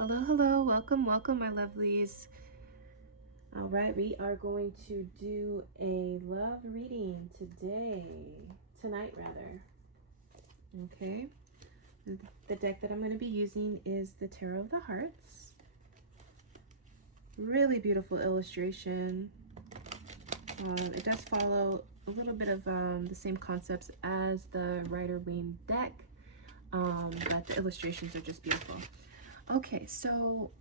Hello, hello, welcome, my lovelies. All right, we are going to do a love reading tonight rather. Okay, the deck that I'm going to be using is the Tarot of the Hearts. Really beautiful illustration. It does follow a little bit of the same concepts as the Rider-Waite deck, but the illustrations are just beautiful. Okay, so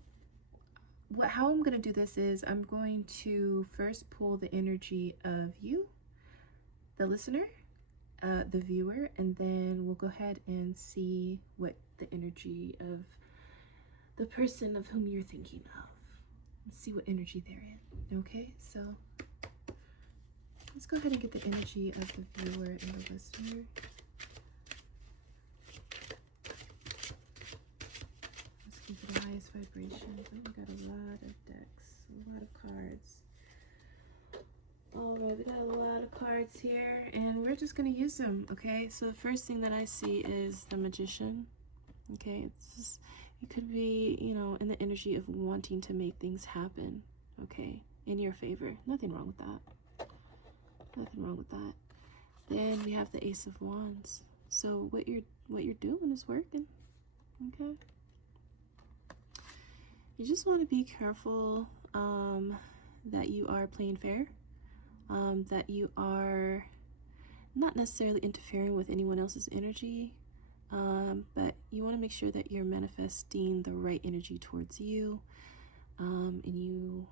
how I'm going to do this is I'm going to first pull the energy of you, the listener, the viewer, and then we'll go ahead and see what the energy of the person of whom you're thinking of. Let's see what energy they're in. Okay, so let's go ahead and get the energy of the viewer and the listener. Let's keep it the highest vibration. Oh, we got a lot of decks, a lot of cards. All right, we got a lot of cards here, and we're just going to use them, okay? So the first thing that I see is the Magician, okay? It's just, it could be, you know, in the energy of wanting to make things happen, okay, in your favor. Nothing wrong with that. Nothing wrong with that. Then we have the Ace of Wands. So what you're doing is working, okay? You just want to be careful that you are playing fair. That you are not necessarily interfering with anyone else's energy, but you want to make sure that you're manifesting the right energy towards you, and you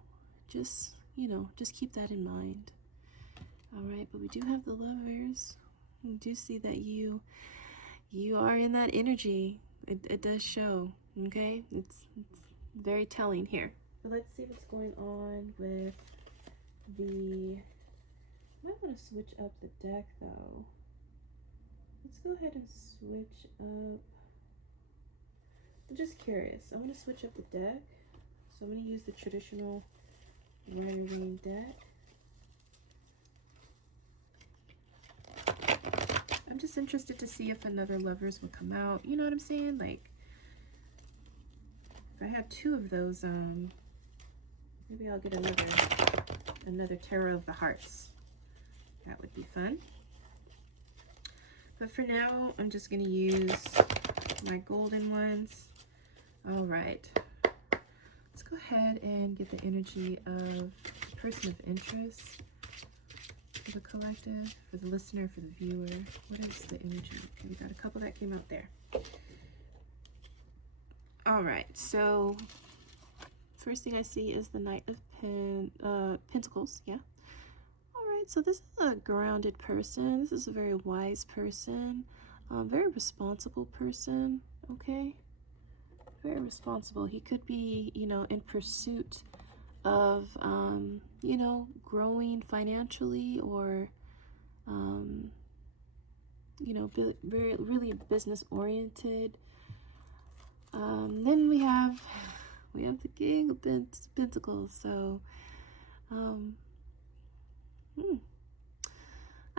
just, you know, just keep that in mind. All right, but we do have the Lovers. We do see that you are in that energy. It does show, okay? It's very telling here. But let's see what's going on with the... I might want to switch up the deck though. Let's go ahead and switch up. I'm just curious. I want to switch up the deck. So I'm going to use the traditional Rider-Waite deck. I'm just interested to see if another Lovers will come out. You know what I'm saying? Like, if I had two of those, maybe I'll get another Tarot of the Hearts. That would be fun. But for now, I'm just going to use my golden ones. All right. Let's go ahead and get the energy of the person of interest for the collective, for the listener, for the viewer. What is the energy? Okay, we got a couple that came out there. All right. So first thing I see is the Knight of Pentacles. Yeah. So this is a grounded person. This is a very wise person, very responsible person, okay? Very responsible. He could be, you know, in pursuit of, you know, growing financially or, you know, really business oriented. Then we have the King of Pentacles. So,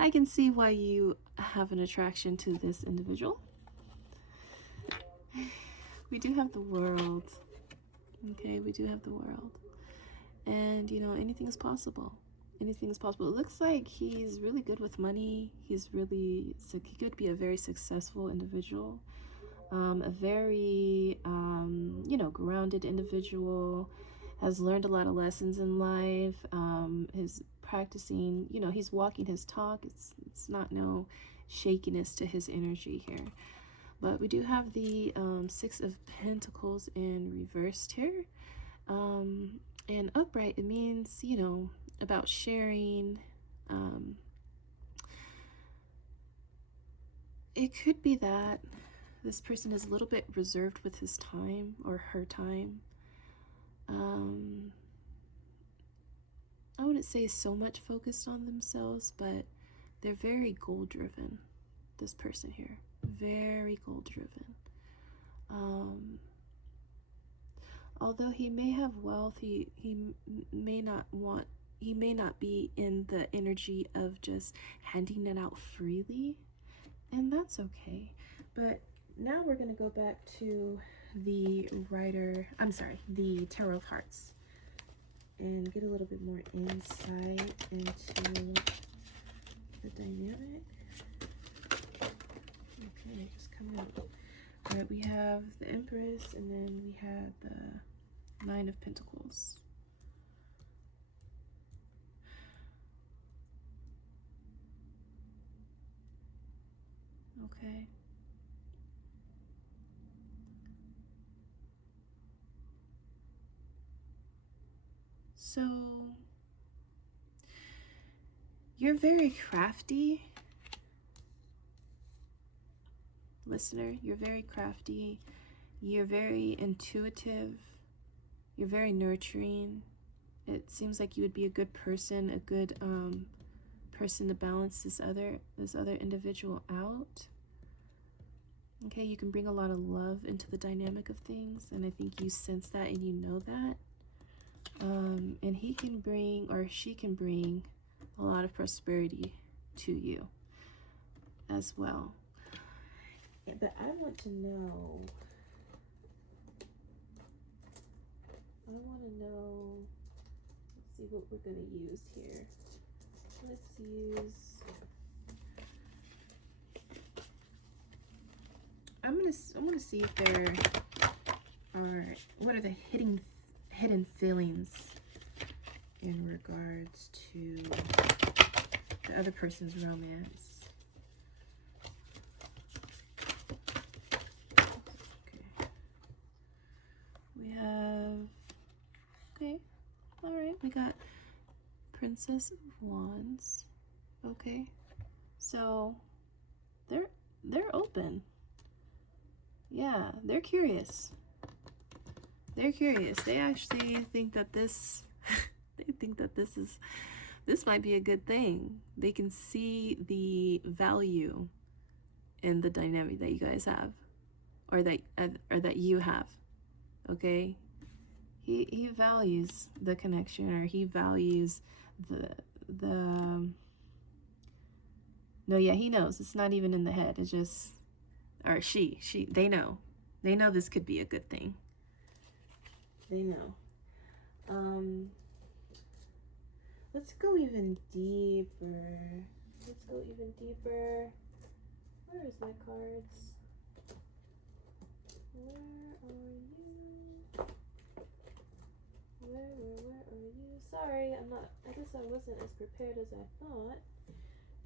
I can see why you have an attraction to this individual. We do have the World. Okay, we do have the World. And, you know, anything is possible. Anything is possible. It looks like he's really good with money. He could be a very successful individual. A very, you know, grounded individual. Has learned a lot of lessons in life. Is practicing, you know, he's walking his talk. It's not no shakiness to his energy here. But we do have the Six of Pentacles in reversed here. And upright, it means, you know, about sharing. It could be that this person is a little bit reserved with his time or her time. I wouldn't say so much focused on themselves, but they're very goal-driven, this person here. Very goal-driven. Although he may have wealth, he may not be in the energy of just handing it out freely, and that's okay. But now we're going to go back to the the Tarot of Hearts, and get a little bit more insight into the dynamic. Okay, just come out. All right, we have the Empress, and then we have the Nine of Pentacles. Okay. So you're very crafty, listener. You're very crafty. You're very intuitive. You're very nurturing. It seems like you would be a good person, a good person to balance this other individual out. Okay, you can bring a lot of love into the dynamic of things, and I think you sense that and you know that. And he can bring, or she can bring, a lot of prosperity to you as well. Yeah, but I want to know, let's see what we're going to use here. Let's use, I'm gonna see if there are, what are the hidden feelings in regards to the other person's romance. Okay. We have, okay, all right, we got Princess of Wands. Okay, so they're open. Yeah, they're curious. They're curious. They actually think that this this might be a good thing. They can see the value in the dynamic that you guys have, or that you have. Okay, he values the connection, or he values the no, yeah, he knows. It's not even in the head. It's just, or they know this could be a good thing. They know. Let's go even deeper. Where is my cards? Where are you? Where are you? Sorry, I guess I wasn't as prepared as I thought.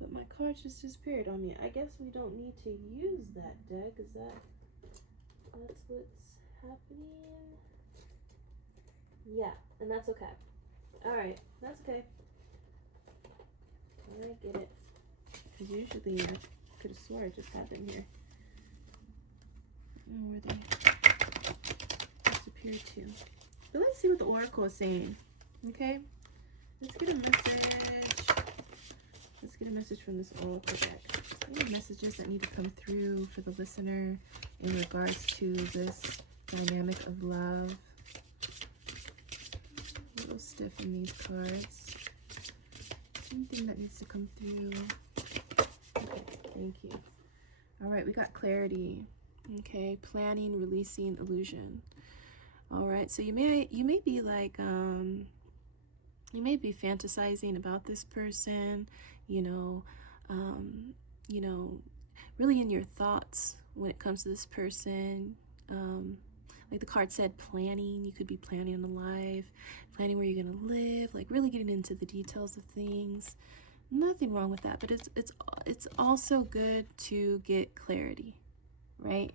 But my cards just disappeared on me. I guess we don't need to use that deck. Is that's what's happening? Yeah, and that's okay. Alright, that's okay. I get it. Because usually I could have swore I just had them here. I don't know where they disappeared to. But let's see what the Oracle is saying. Okay? Let's get a message from this Oracle deck. Any messages that need to come through for the listener in regards to this dynamic of love? A little stiff in these cards. Anything that needs to come through? Okay, thank you. All right, we got clarity. Okay, planning, releasing, illusion. All right, so you may be like you may be fantasizing about this person, really in your thoughts when it comes to this person. Like the card said, planning. You could be planning on a life, planning where you're gonna live, like really getting into the details of things. Nothing wrong with that, but it's also good to get clarity, right?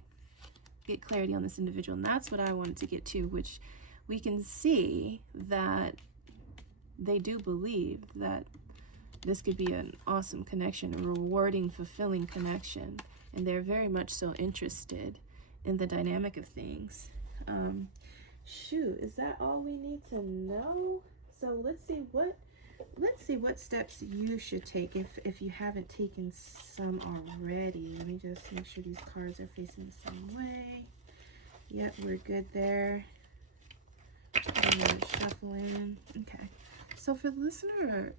Get clarity on this individual, and that's what I wanted to get to, which we can see that they do believe that this could be an awesome connection, a rewarding, fulfilling connection, and they're very much so interested in the dynamic of things. Shoot, is that all we need to know? So let's see what steps you should take if you haven't taken some already. Let me just make sure these cards are facing the same way. Yep, we're good there. Shuffling. Okay. So for the listener,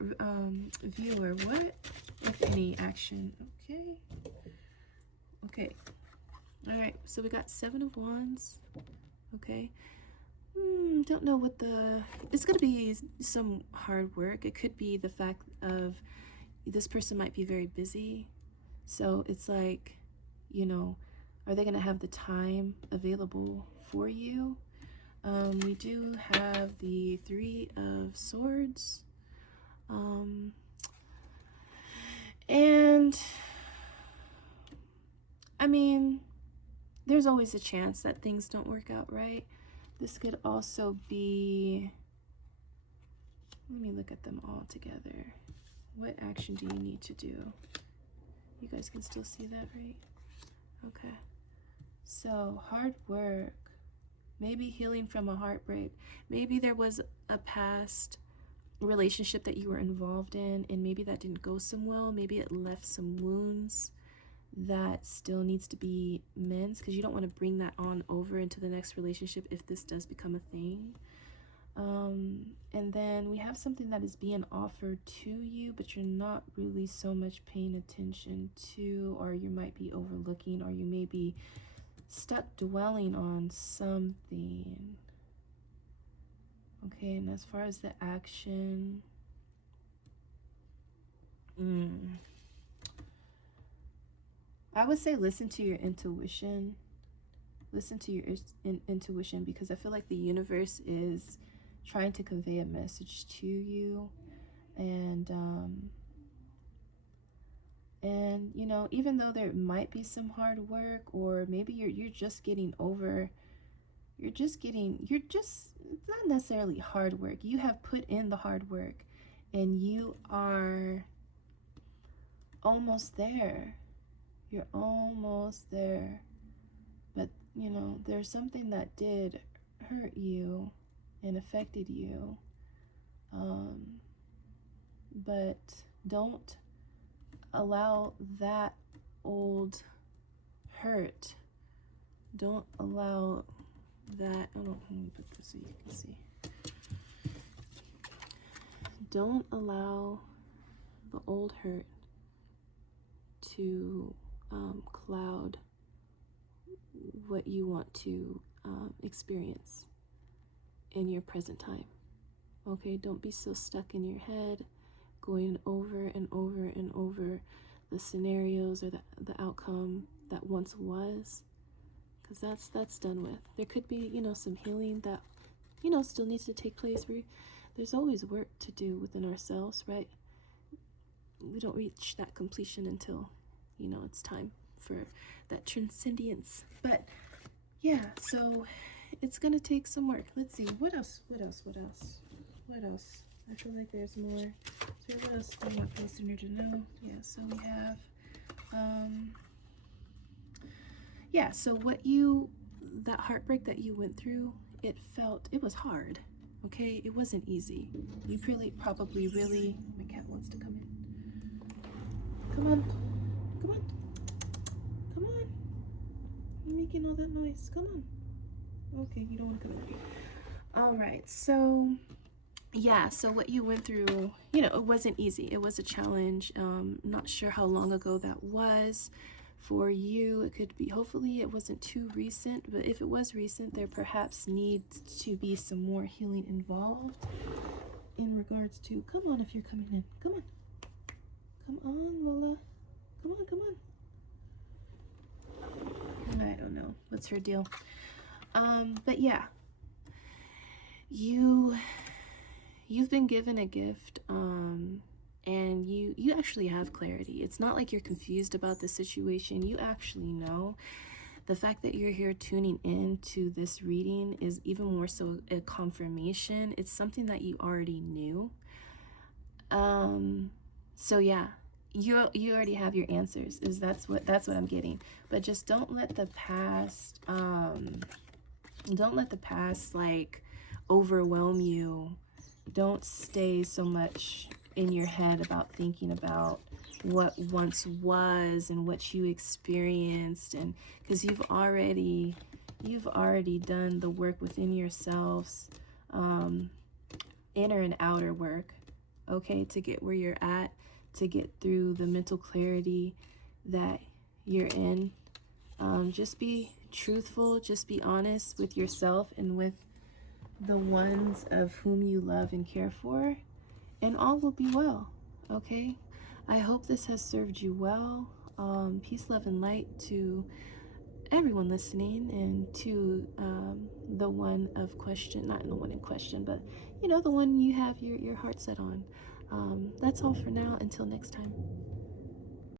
viewer, what, if any, action? Okay. All right, so we got Seven of Wands. Okay. Don't know what it's going to be some hard work. It could be the fact of this person might be very busy. So it's like, you know, are they going to have the time available for you? We do have the Three of Swords. And I mean, there's always a chance that things don't work out right. This could also be, let me look at them all together. What action do you need to do? You guys can still see that, right? Okay. So, hard work. Maybe healing from a heartbreak. Maybe there was a past relationship that you were involved in, and maybe that didn't go so well. Maybe it left some wounds that still needs to be mended, because you don't want to bring that on over into the next relationship if this does become a thing. And then we have something that is being offered to you, but you're not really so much paying attention to, or you might be overlooking, or you may be stuck dwelling on something. Okay, and as far as the action, I would say listen to your intuition. Listen to your intuition, because I feel like the universe is trying to convey a message to you. And you know, even though there might be some hard work, or maybe you're just getting over, it's not necessarily hard work. You have put in the hard work and you are almost there. You're almost there. But, you know, there's something that did hurt you and affected you. But don't allow that old hurt. Don't allow that. Oh, let me put this so you can see. Don't allow the old hurt to cloud what you want to experience in your present time. Okay, don't be so stuck in your head, going over and over and over the scenarios or the outcome that once was, because that's done with. There could be, you know, some healing that, you know, still needs to take place. There's always work to do within ourselves, right? We don't reach that completion until, you know, it's time for that transcendence. But yeah, so it's gonna take some work. Let's see, what else? I feel like there's more. So what else do I want the listener to know? Yeah, so we have yeah, so that heartbreak that you went through, it was hard. Okay, it wasn't easy. You probably really, my cat wants to come in. Come on. You're making all that noise. Come on. Okay, you don't want to come in. All right, so yeah, so what you went through, you know, it wasn't easy. It was a challenge. Not sure how long ago that was for you. It could be, hopefully it wasn't too recent, but if it was recent, there perhaps needs to be some more healing involved in regards to, come on if you're coming in. Come on, Lola. Come on. I don't know what's her deal. But yeah, you've been given a gift, and you actually have clarity. It's not like you're confused about the situation. You actually know. The fact that you're here tuning in to this reading is even more so a confirmation. It's something that you already knew. So yeah, you already have your answers. That's what I'm getting. But just don't let the past like overwhelm you. Don't stay so much in your head about thinking about what once was and what you experienced, and because you've already done the work within yourselves, inner and outer work, okay, to get where you're at, to get through the mental clarity that you're in, Just be truthful, just be honest with yourself and with the ones of whom you love and care for, and all will be well. Okay, I hope this has served you well. Peace, love, and light to everyone listening, and to the one of question, not the one in question, but you know, the one you have your heart set on. That's all for now. Until next time.